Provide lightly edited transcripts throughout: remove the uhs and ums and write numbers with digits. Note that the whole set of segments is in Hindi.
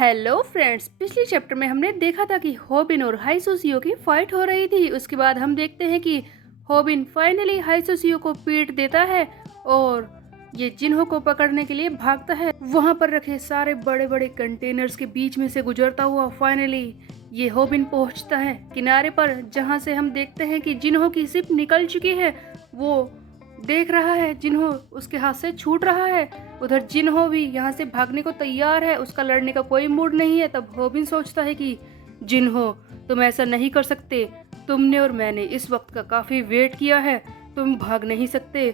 हेलो फ्रेंड्स, पिछले चैप्टर में हमने देखा था कि होबिन और हाई सोसियो की फाइट हो रही थी। उसके बाद हम देखते हैं कि होबिन फाइनली हाई सोसियो को पीट देता है और ये जिन्हो को पकड़ने के लिए भागता है। वहां पर रखे सारे बड़े बड़े कंटेनर्स के बीच में से गुजरता हुआ फाइनली ये होबिन पहुंचता है किनारे पर, जहां से हम देखते हैं कि जिन्हो की शिप निकल चुकी है। वो देख रहा है जिन्हो उसके हाथ से छूट रहा है। उधर जिन्हो भी यहाँ से भागने को तैयार है, उसका लड़ने का कोई मूड नहीं है। तब होबिन सोचता है कि जिन्हो, तुम ऐसा नहीं कर सकते। तुमने और मैंने इस वक्त का काफी वेट किया है, तुम भाग नहीं सकते।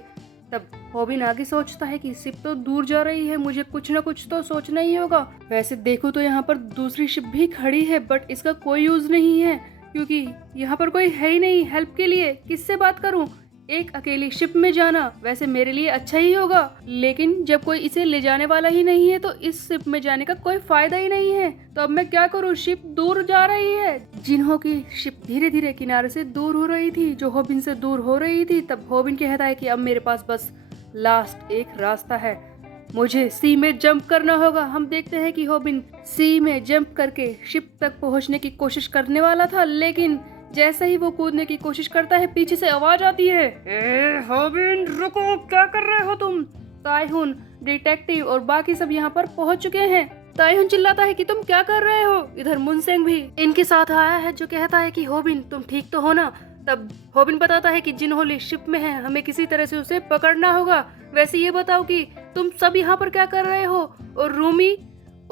तब होबिन आगे सोचता है कि शिप तो दूर जा रही है, मुझे कुछ ना कुछ तो सोचना ही होगा। वैसे देखो तो यहाँ पर दूसरी शिप भी खड़ी है, बट इसका कोई यूज नहीं है क्योंकि यहाँ पर कोई है ही नहीं हेल्प के लिए। किससे बात करूं? एक अकेली शिप में जाना वैसे मेरे लिए अच्छा ही होगा, लेकिन जब कोई इसे ले जाने वाला ही नहीं है तो इस शिप में जाने का कोई फायदा ही नहीं है। तो अब मैं क्या करूं? शिप दूर जा रही है। जिन्हो की शिप धीरे धीरे किनारे से दूर हो रही थी, जो होबिन से दूर हो रही थी। तब होबिन कहता है कि अब मेरे पास बस लास्ट एक रास्ता है, मुझे सी में जंप करना होगा। हम देखते हैं कि होबिन सी में जंप करके शिप तक पहुंचने की कोशिश करने वाला था, लेकिन जैसे ही वो कूदने की कोशिश करता है, पीछे से आवाज आती है, ए होबिन रुको, क्या कर रहे हो तुम? ताइहुन, डिटेक्टिव और बाकी सब यहाँ पर पहुंच चुके हैं। ताइहुन चिल्लाता है कि तुम क्या कर रहे हो? इधर मुनसेंग भी इनके साथ आया है, जो कहता है कि होबिन तुम ठीक तो हो ना? तब होबिन बताता है कि जिन्होंने शिप में है, हमें किसी तरह से उसे पकड़ना होगा। वैसे ये बताओ कि तुम सब यहाँ पर क्या कर रहे हो, और रूमी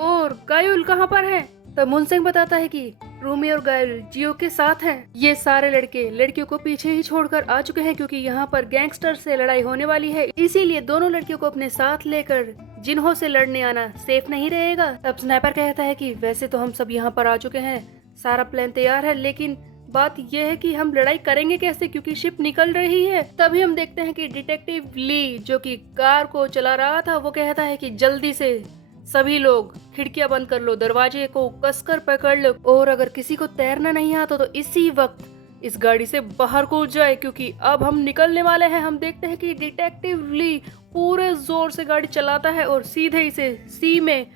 और गायुल कहाँ पर हैं? तब मुनसेंग बताता है कि रूमी और गायल जियो के साथ हैं। ये सारे लड़के लड़कियों को पीछे ही छोड़कर आ चुके हैं, क्योंकि यहाँ पर गैंगस्टर से लड़ाई होने वाली है। इसीलिए दोनों लड़कियों को अपने साथ लेकर जिन्हों से लड़ने आना सेफ नहीं रहेगा। तब स्नाइपर कहता है कि वैसे तो हम सब यहाँ पर आ चुके हैं, सारा प्लान तैयार है, लेकिन बात यह है कि हम लड़ाई करेंगे कैसे, क्योंकि शिप निकल रही है। तभी हम देखते हैं कि डिटेक्टिव ली, जो कि कार को चला रहा था, वो कहता है कि जल्दी से सभी लोग खिड़कियां बंद कर लो, दरवाजे को कसकर पकड़ लो, और अगर किसी को तैरना नहीं आता तो इसी वक्त इस गाड़ी से बाहर कूद जाए, क्योंकि अब हम निकलने वाले हैं। हम देखते हैं कि डिटेक्टिव ली पूरे जोर से गाड़ी चलाता है और सीधे इसे सी में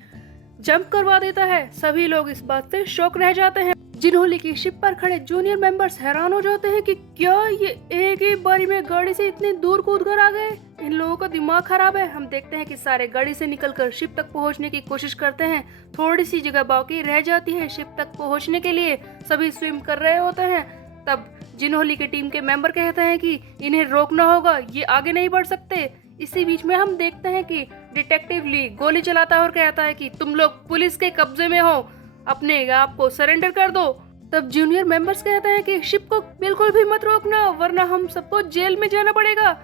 जंप करवा देता है। सभी लोग इस बात से शॉक रह जाते हैं। जिन्होंने की शिप पर खड़े जूनियर मेंबर्स हैरान हो जाते हैं कि क्या ये एक ही बारी में गाड़ी से इतनी दूर कूद कर आ गए, इन लोगों का दिमाग खराब है। हम देखते हैं कि सारे गाड़ी से निकलकर शिप तक पहुंचने की कोशिश करते हैं। थोड़ी सी जगह बाकी रह जाती है शिप तक पहुंचने के लिए, सभी स्विम कर रहे होते हैं। तब जिन्होली की टीम के मेंबर कहते हैं कि इन्हें रोकना होगा, ये आगे नहीं बढ़ सकते। इसी बीच में हम देखते हैं कि डिटेक्टिव ली गोली चलाता है और कहता है कि तुम लोग पुलिस के कब्जे में हो, अपने आप को सरेंडर कर दो। तब जूनियर मेंबर्स कहते हैं कि शिप को बिल्कुल भी मत रोकना, वरना हम सबको जेल में जाना पड़ेगा।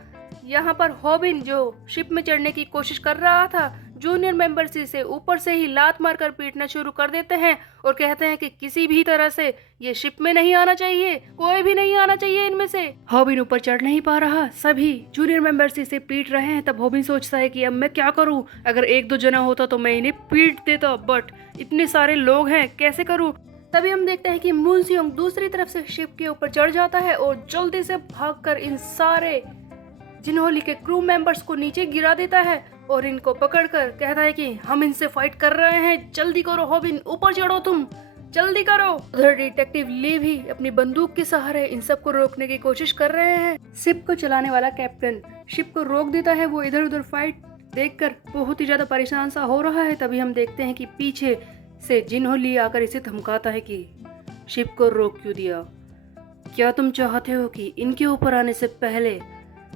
यहाँ पर होबिन, जो शिप में चढ़ने की कोशिश कर रहा था, जूनियर मेंबर्स इसे ऊपर से ही लात मारकर पीटना शुरू कर देते हैं और कहते हैं कि किसी भी तरह से ये शिप में नहीं आना चाहिए, कोई भी नहीं आना चाहिए इनमें से। होबिन ऊपर चढ़ नहीं पा रहा, सभी जूनियर मेंबर्स इसे पीट रहे हैं। तब होबिन सोचता है कि अब मैं क्या करूं? अगर एक दो जना होता तो मैं इन्हें पीट देता, बट इतने सारे लोग हैं, कैसे करूं? तभी हम देखते हैं कि मुनसियोंग दूसरी तरफ से शिप के ऊपर चढ़ जाता है और जल्दी से भागकर इन सारे जिन्होंने के क्रू मेंबर्स को नीचे गिरा देता है और इनको पकड़कर कहता है कि हम इनसे फाइट कर रहे हैं, जल्दी करो होबिन, ऊपर चढ़ो, तुम जल्दी करो। उधर डिटेक्टिव ली भी अपनी बंदूक के सहारे इन सबको रोकने की कोशिश कर रहे हैं। शिप को चलाने वाला कैप्टन शिप को रोक देता है। वो इधर उधर फाइट देखकर बहुत ही ज्यादा परेशान सा हो रहा है। तभी हम देखते हैं कि पीछे से जिन्हो ली आकर इसे धमकाता है कि शिप को रोक क्यों दिया? क्या तुम चाहते हो कि इनके ऊपर आने से पहले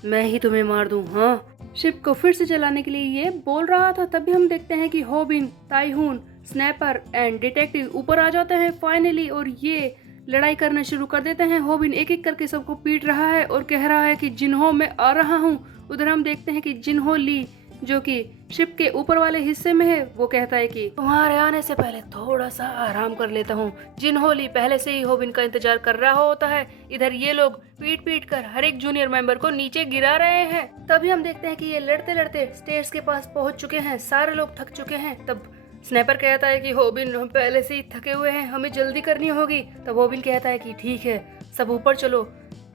मैं ही तुम्हें मार दूं? हाँ, शिप को फिर से चलाने के लिए ये बोल रहा था। तभी हम देखते हैं कि होबिन, ताइहुन, स्नैपर एंड डिटेक्टिव ऊपर आ जाते हैं फाइनली, और ये लड़ाई करना शुरू कर देते हैं। होबिन एक एक करके सबको पीट रहा है और कह रहा है कि जिन्हो मैं आ रहा हूँ। उधर हम देखते हैं कि जिन्हो ली, जो कि शिप के ऊपर वाले हिस्से में है, वो कहता है कि तुम्हारे आने से पहले थोड़ा सा आराम कर लेता हूँ। जिन्हो ली पहले से ही होबिन का इंतजार कर रहा होता है। इधर ये लोग पीट पीट कर हर एक जूनियर मेंबर को नीचे गिरा रहे हैं। तभी हम देखते हैं कि ये लड़ते लड़ते स्टेयर्स के पास पहुंच चुके हैं, सारे लोग थक चुके हैं। तब स्नाइपर कहता है कि होबिन, हम पहले से ही थके हुए हैं, हमें जल्दी करनी होगी। तब होबिन कहता है कि ठीक है, सब ऊपर चलो।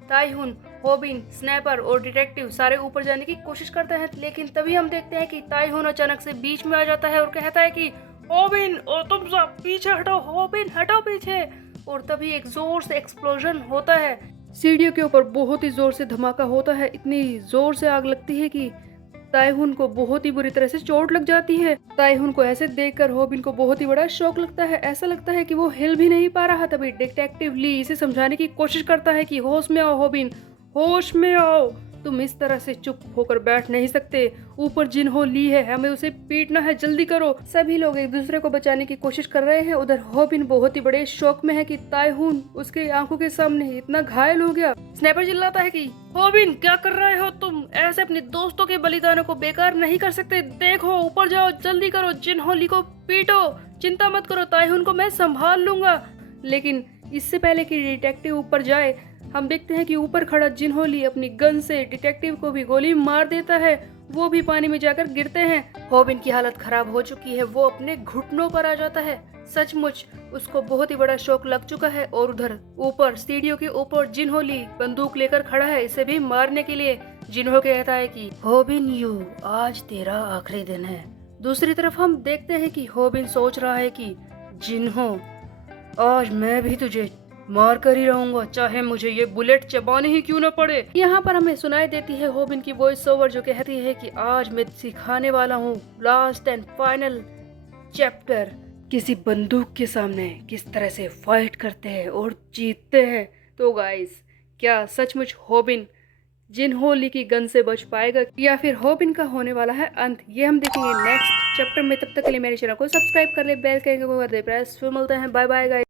ताइहुन, होबिन, स्नैपर और डिटेक्टिव सारे ऊपर जाने की कोशिश करते हैं, लेकिन तभी हम देखते हैं कि ताइहुन अचानक से बीच में आ जाता है और कहता है कि हॉबिन और तुम सब पीछे हटो, हॉबिन हटो पीछे। और तभी एक जोर से एक्सप्लोजन होता है। सीढ़ियों के ऊपर बहुत ही जोर से धमाका होता है, इतनी जोर से आग लगती है कि ताइहुन को बहुत ही बुरी तरह से चोट लग जाती है। ताइहुन को ऐसे देखकर हॉबिन को बहुत ही बड़ा शौक लगता है, ऐसा लगता है कि वो हिल भी नहीं पा रहा। तभी डिटेक्टिव ली इसे समझाने की कोशिश करता है कि होश में आओ हॉबिन, होश में आओ, तुम इस तरह से चुप होकर बैठ नहीं सकते। ऊपर जिन्हो ली है, हमें उसे पीटना है, जल्दी करो। सभी लोग एक दूसरे को बचाने की कोशिश कर रहे हैं। उधर हॉबिन बहुत ही बड़े शौक में है कि ताइहुन उसके आंखों के सामने इतना घायल हो गया। स्नैपर चिल्लाता है कि हॉबिन क्या कर रहे हो तुम, ऐसे अपने दोस्तों के बलिदानों को बेकार नहीं कर सकते। देखो ऊपर जाओ, जल्दी करो, जिन्हो ली को पीटो, चिंता मत करो, ताइहुन को मैं संभाल लूंगा। लेकिन इससे पहले कि डिटेक्टिव ऊपर जाए, हम देखते हैं कि ऊपर खड़ा जिन्हो ली अपनी गन से डिटेक्टिव को भी गोली मार देता है। वो भी पानी में जाकर गिरते हैं। हॉबिन की हालत खराब हो चुकी है, वो अपने घुटनों पर आ जाता है। सचमुच उसको बहुत ही बड़ा शौक लग चुका है। और उधर ऊपर सीढ़ियों के ऊपर जिन्हो ली बंदूक लेकर खड़ा है, इसे भी मारने के लिए। जिन्हो कहता है कि हॉबिन यू, आज तेरा आखिरी दिन है। दूसरी तरफ हम देखते हैं कि हॉबिन सोच रहा है कि जिन्हो, आज मैं भी तुझे मार कर ही रहूंगा, चाहे मुझे ये बुलेट चबानी ही क्यों न पड़े। यहाँ पर हमें सुनाई देती है हॉबिन की वॉइस ओवर, जो कहती है कि आज मैं सिखाने वाला हूँ लास्ट एंड फाइनल चैप्टर, किसी बंदूक के सामने किस तरह से फाइट करते हैं और जीतते हैं। तो गाइस, क्या सचमुच हॉबिन जिन्हो ली की गन से बच पाएगा या फिर हॉबिन का होने वाला है अंत, ये हम देखेंगे नेक्स्ट चैप्टर में। तब तक के लिए मेरे चैनल को सब्सक्राइब कर ले, बेल के आइकन को कर दे प्रेस। फिर मिलते हैं, बाय बाय गाइस।